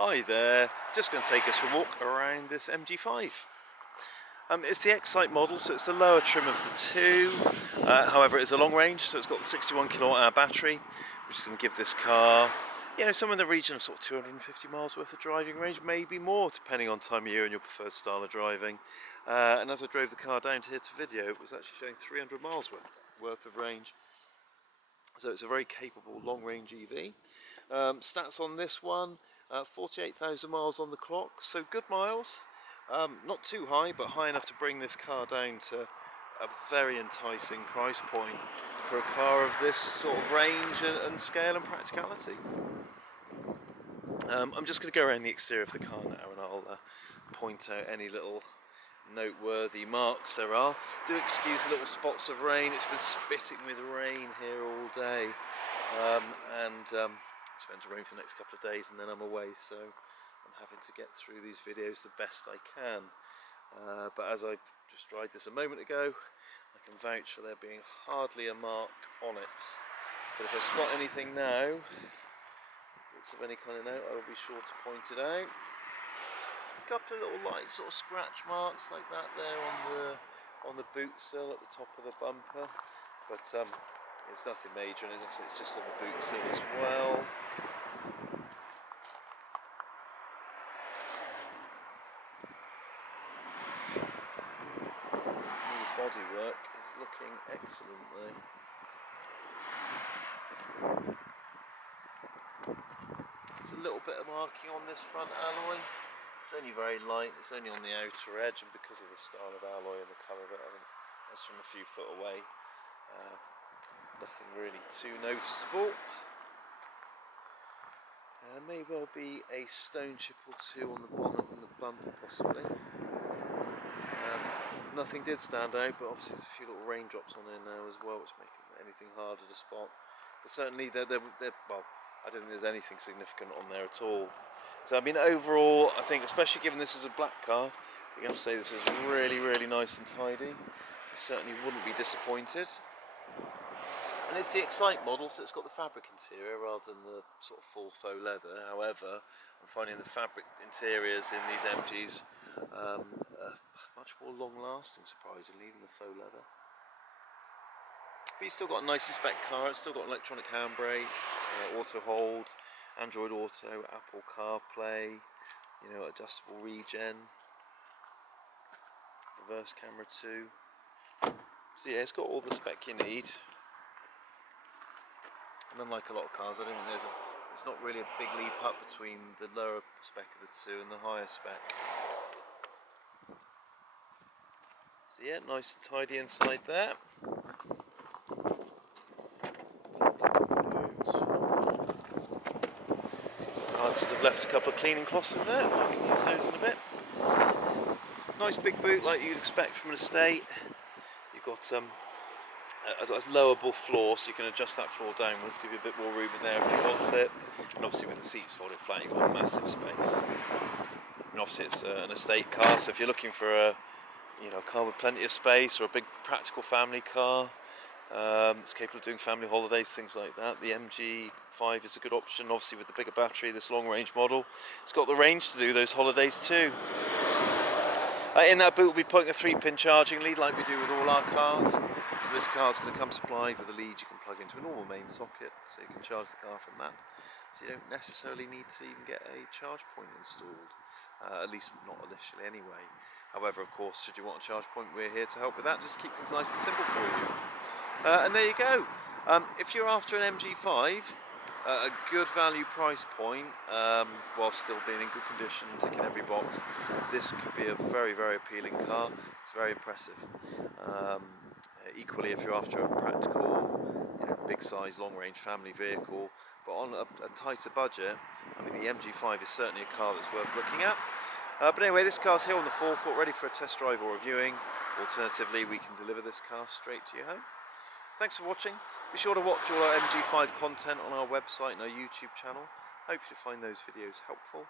Hi there, just going to take us for a walk around this MG5. It's the Excite model, so it's the lower trim of the two. However, it's a long range, so it's got the 61 kilowatt hour battery, which is going to give this car, somewhere in the region of sort of 250 miles worth of driving range, maybe more, depending on time of year and your preferred style of driving. And as I drove the car down to here to video, it was actually showing 300 miles worth of range. So it's a very capable long-range EV. Stats on this one, 48,000 miles on the clock, so good miles. Not too high, but high enough to bring this car down to a very enticing price point for a car of this sort of range and scale and practicality. I'm just going to go around the exterior of the car now, and I'll point out any little noteworthy marks there are. Do excuse the little spots of rain. It's been spitting with rain here all day, it's meant to rain for the next couple of days and then I'm away, so I'm having to get through these videos the best I can. But as I just tried this a moment ago, I can vouch for there being hardly a mark on it. But if I spot anything now that's of any kind of note, I will be sure to point it out. A couple of little light sort of scratch marks like that there on the boot sill at the top of the bumper, but it's nothing major, and it's just on the boot sill as well. All the bodywork is looking excellent there. There's a little bit of marking on this front alloy. It's only very light, it's only on the outer edge, and because of the style of alloy and the colour of it, I think that's from a few foot away. Nothing really too noticeable. May well be a stone chip or two on the bonnet and the bumper possibly. Nothing did stand out, but obviously there's a few little raindrops on there now as well, which make anything harder to spot. But certainly well, I don't think there's anything significant on there at all. So I mean, overall, I think, especially given this is a black car, you're going to say this is really, really nice and tidy. You certainly wouldn't be disappointed. And it's the Excite model, so it's got the fabric interior rather than the sort of full faux leather. However, I'm finding the fabric interiors in these MGs much more long-lasting, surprisingly, than the faux leather. But you've still got a nicely spec car. It's still got electronic handbrake, auto hold, Android Auto, Apple CarPlay, adjustable regen, reverse camera too. So yeah, it's got all the spec you need. And unlike a lot of cars, I don't think there's not really a big leap up between the lower spec of the two and the higher spec. So yeah, nice and tidy inside there. I've left a couple of cleaning cloths in there. I can use those in a bit. Nice big boot like you'd expect from an estate. You've got a lowerable floor, so you can adjust that floor downwards, give you a bit more room in there if you want it. And obviously with the seats folded flat, you've got a massive space. And obviously it's an estate car, so if you're looking for a car with plenty of space, or a big practical family car that's capable of doing family holidays, things like that, the MG5 is a good option. Obviously with the bigger battery, this long range model, it's got the range to do those holidays too. In that boot we'll be putting a 3-pin charging lead like we do with all our cars. So this car is going to come supplied with a lead you can plug into a normal main socket, so you can charge the car from that. So you don't necessarily need to even get a charge point installed, at least not initially anyway. However, of course, should you want a charge point, we're here to help with that. Just keep things nice and simple for you. And there you go. If you're after an MG5, a good value price point, while still being in good condition, ticking every box, this could be a very, very appealing car. It's very impressive. Equally, if you're after a practical, big size, long range family vehicle, but on a tighter budget, I mean, the MG5 is certainly a car that's worth looking at. But anyway, this car's here on the forecourt, ready for a test drive or reviewing. Alternatively, we can deliver this car straight to your home. Thanks for watching. Be sure to watch all our MG5 content on our website and our YouTube channel. Hopefully you find those videos helpful,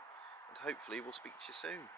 and hopefully we'll speak to you soon.